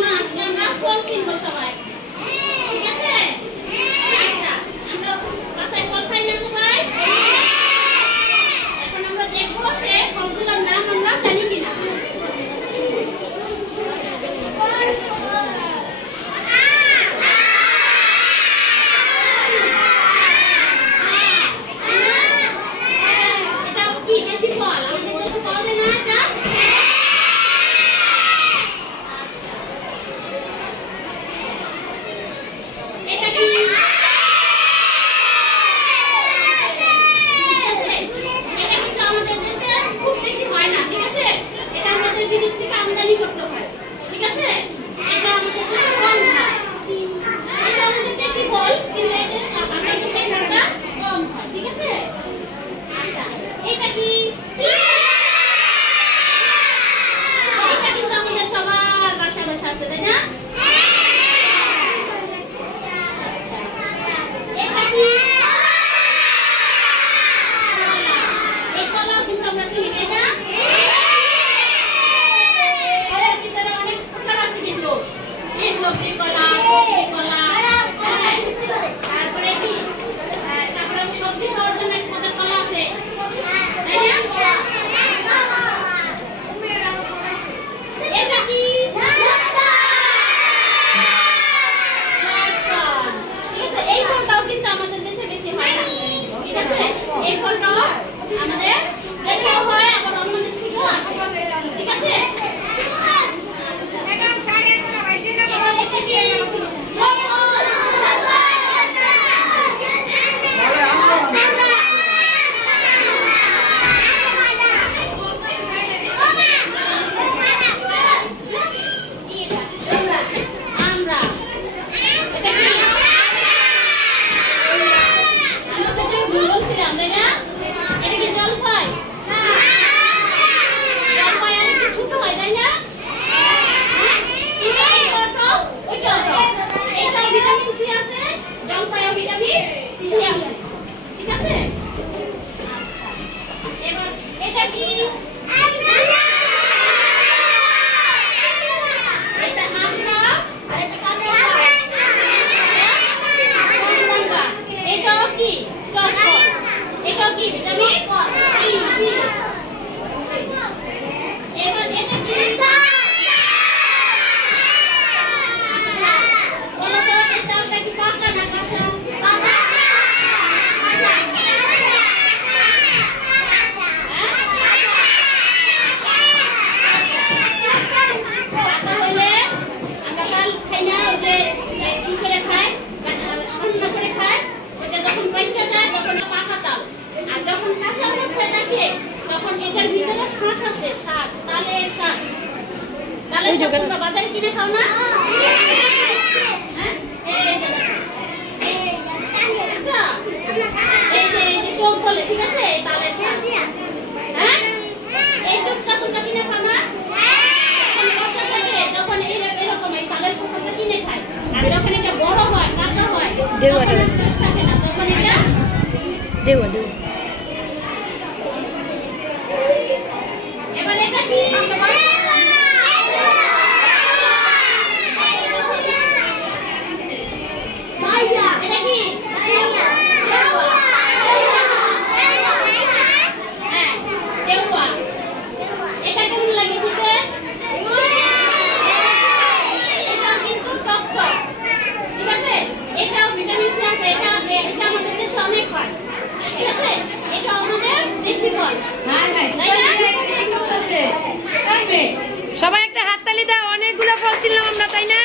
জন্য আজকে আমরা ফল কিনবো সবাই, ঠিক আছে? আচ্ছা, আমরা বাসায় ফল খাই না সবাই? এখন আমরা দেখবো সে ফলগুলোর নাম আমরা জানি কিনা। বাজারে কিনে খাও না? চোখ বলে, ঠিক আছে? তালের শাঁস, হ্যাঁ, এই চোখটা তোমরা কিনে খাও না? বাচ্চা থাকে তখন এরকম এই তালের শাঁস আমরা কিনে খাই। আর যখন এটা বড় হয়, পাকা হয়, তখন চোখ থাকে না, তখন এটা দেওয়া দেওয়া। এবার এটা কি? সবাই একটা হাততালি দাও, অনেকগুলো ফল ছিলাম আমরা, তাই না?